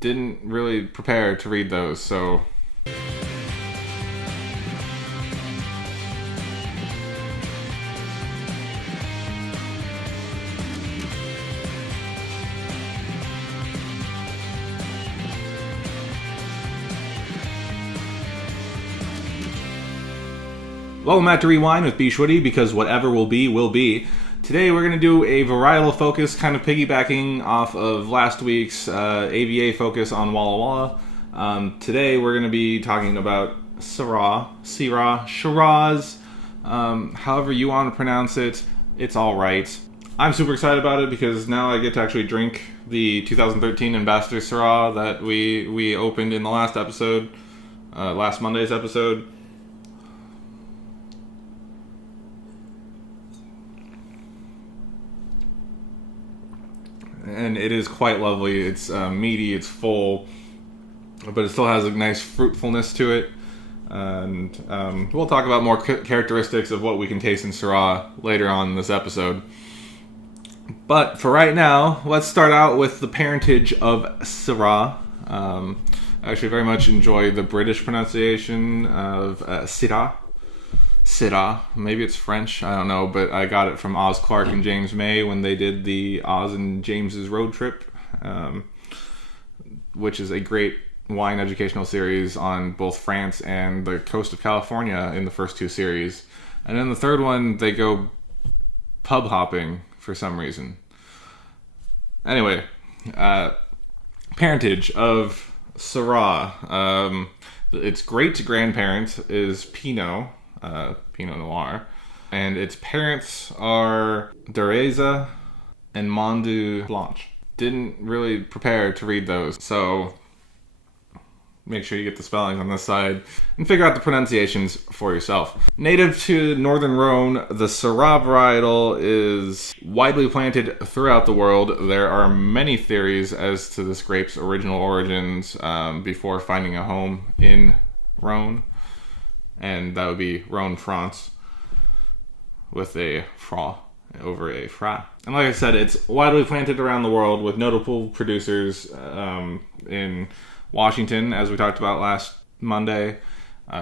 didn't really prepare to read those, so... Welcome back to Rewind with bschwitty, because whatever will be, will be. Today we're going to do a varietal focus, kind of piggybacking off of last week's AVA focus on Walla Walla. Today we're going to be talking about Syrah, Shiraz, however you want to pronounce it, it's alright. I'm super excited about it because now I get to actually drink the 2013 Ambassador Syrah that we opened in the last episode, last Monday's episode. And it is quite lovely. It's meaty, it's full, but it still has a nice fruitfulness to it. And we'll talk about more characteristics of what we can taste in Syrah later on in this episode. But for right now, let's start out with the parentage of Syrah. I actually very much enjoy the British pronunciation of Syrah. Syrah. Maybe it's French, I don't know, but I got it from Oz Clarke and James May when they did the Oz and James's Road Trip, which is a great wine educational series on both France and the coast of California in the first two series. And in the third one, they go pub hopping for some reason. Anyway, parentage of Syrah. Its great-grandparent is Pinot Noir, and its parents are Dureza and Mondu Blanche. Didn't really prepare to read those, so make sure you get the spellings on this side and figure out the pronunciations for yourself. Native to northern Rhone, the Syrah varietal is widely planted throughout the world. There are many theories as to this grape's original origins before finding a home in Rhone. And that would be Rhone, France, with a fra over a fra. And like I said, it's widely planted around the world with notable producers in Washington, as we talked about last Monday,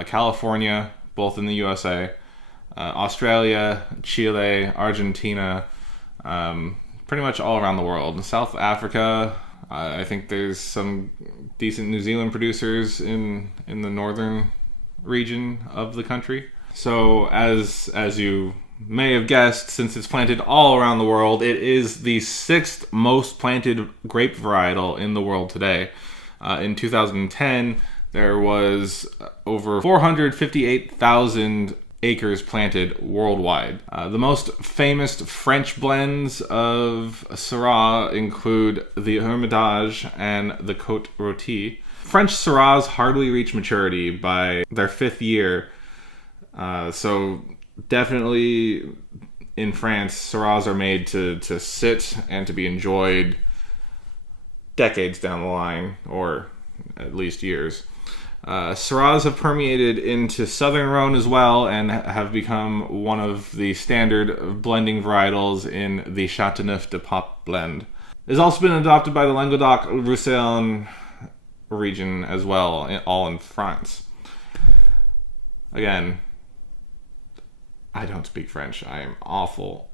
California, both in the USA, Australia, Chile, Argentina, pretty much all around the world. In South Africa, I think there's some decent New Zealand producers in the northern region of the country. So as you may have guessed, since it's planted all around the world, it is the sixth most planted grape varietal in the world today. In 2010, there was over 458,000 acres planted worldwide. The most famous French blends of Syrah include the Hermitage and the Côte Rôtie. French Syrahs hardly reach maturity by their fifth year. So definitely in France, Syrahs are made to sit and to be enjoyed decades down the line, or at least years. Syrahs have permeated into southern Rhone as well and have become one of the standard blending varietals in the Châteauneuf-du-Pape blend. It has also been adopted by the Languedoc-Roussillon region as well, all in France. Again, I don't speak French. I am awful.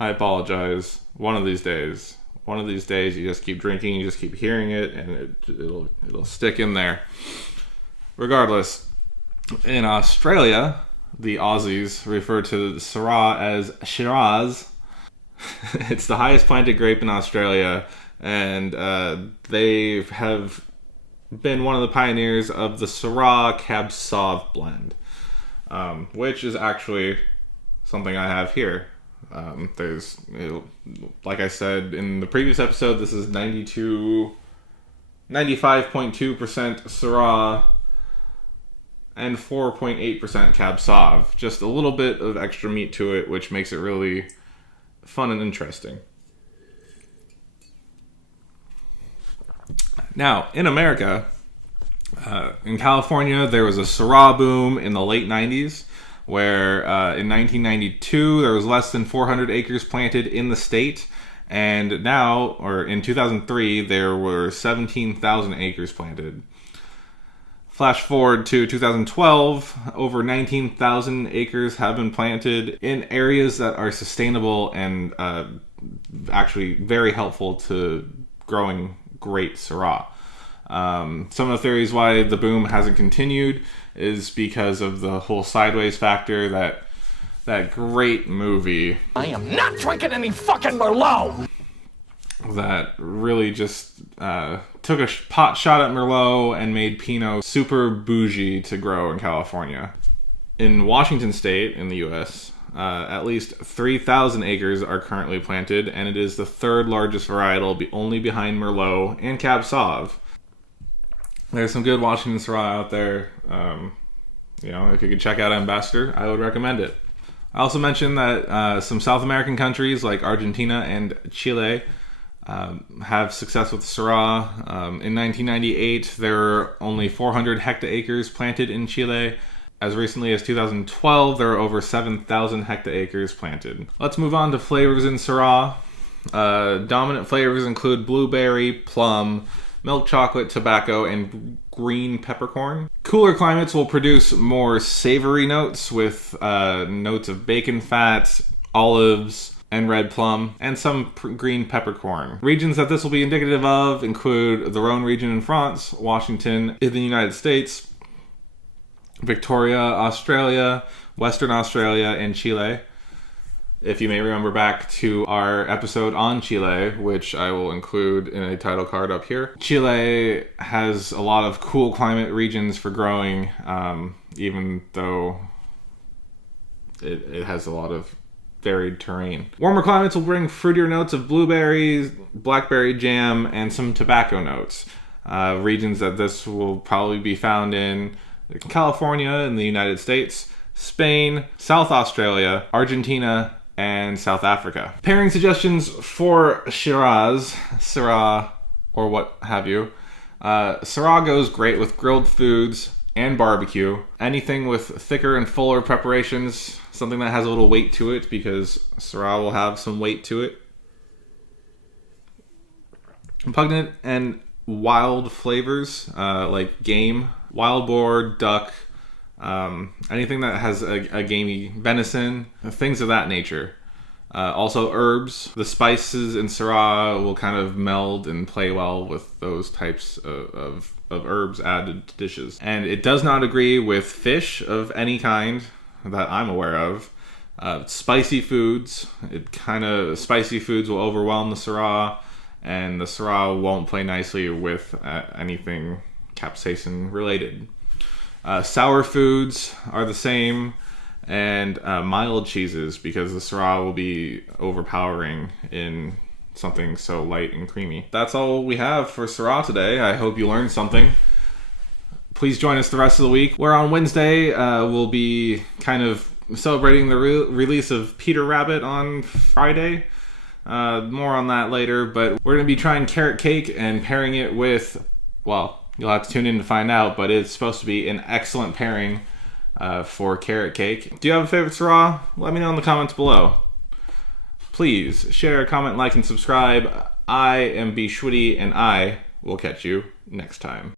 I apologize. One of these days, you just keep drinking, you just keep hearing it, and it'll stick in there. Regardless, in Australia, the Aussies refer to the Syrah as Shiraz. It's the highest planted grape in Australia, and they have been one of the pioneers of the Syrah Cab Sauv blend, which is actually something I have here. There's, like I said in the previous episode, this is 95.2% Syrah and 4.8% Cab Sauv. Just a little bit of extra meat to it, which makes it really fun and interesting. Now, in America, in California, there was a Syrah boom in the late 90s, where in 1992, there was less than 400 acres planted in the state, And now, or in 2003, there were 17,000 acres planted. Flash forward to 2012, over 19,000 acres have been planted in areas that are sustainable and actually very helpful to growing great Syrah. Some of the theories why the boom hasn't continued is because of the whole sideways factor, that great movie. I am not drinking any fucking Merlot! That really just took a pot shot at Merlot and made Pinot super bougie to grow in California. In Washington State, in the U.S., at least 3,000 acres are currently planted, and it is the third largest varietal, only behind Merlot and Cab Sauv. There's some good Washington Syrah out there. If you could check out Ambassador, I would recommend it. I also mentioned that some South American countries like Argentina and Chile have success with Syrah. In 1998, there were only 400 hectares planted in Chile. As recently as 2012, there were over 7,000 hectares planted. Let's move on to flavors in Syrah. Dominant flavors include blueberry, plum, milk chocolate, tobacco, and green peppercorn. Cooler climates will produce more savory notes with notes of bacon fat, olives, and red plum, and some green peppercorn. Regions that this will be indicative of include the Rhone region in France, Washington in the United States, Victoria, Australia, Western Australia, and Chile. If you may remember back to our episode on Chile, which I will include in a title card up here. Chile has a lot of cool climate regions for growing, even though it has a lot of varied terrain. Warmer climates will bring fruitier notes of blueberries, blackberry jam, and some tobacco notes. Regions that this will probably be found in California in the United States, Spain, South Australia, Argentina, and South Africa. Pairing suggestions for Shiraz, Syrah, or what have you. Syrah goes great with grilled foods and barbecue. Anything with thicker and fuller preparations, something that has a little weight to it, because Syrah will have some weight to it. Pungent and wild flavors, like game, wild boar, duck, anything that has a gamey venison, things of that nature. Also herbs. The spices in Syrah will kind of meld and play well with those types of herbs added to dishes. And it does not agree with fish of any kind that I'm aware of. Spicy foods. Spicy foods will overwhelm the Syrah, and the Syrah won't play nicely with anything capsaicin related. Sour foods are the same, and mild cheeses, because the Syrah will be overpowering in something so light and creamy. That's all we have for Syrah today. I hope you learned something. Please join us the rest of the week, where on Wednesday we'll be kind of celebrating the release of Peter Rabbit on Friday. More on that later, but we're going to be trying carrot cake and pairing it with, well, you'll have to tune in to find out, but it's supposed to be an excellent pairing for carrot cake. Do you have a favorite Syrah? Let me know in the comments below. Please share, comment, like, and subscribe. I am bschwitty, and I will catch you next time.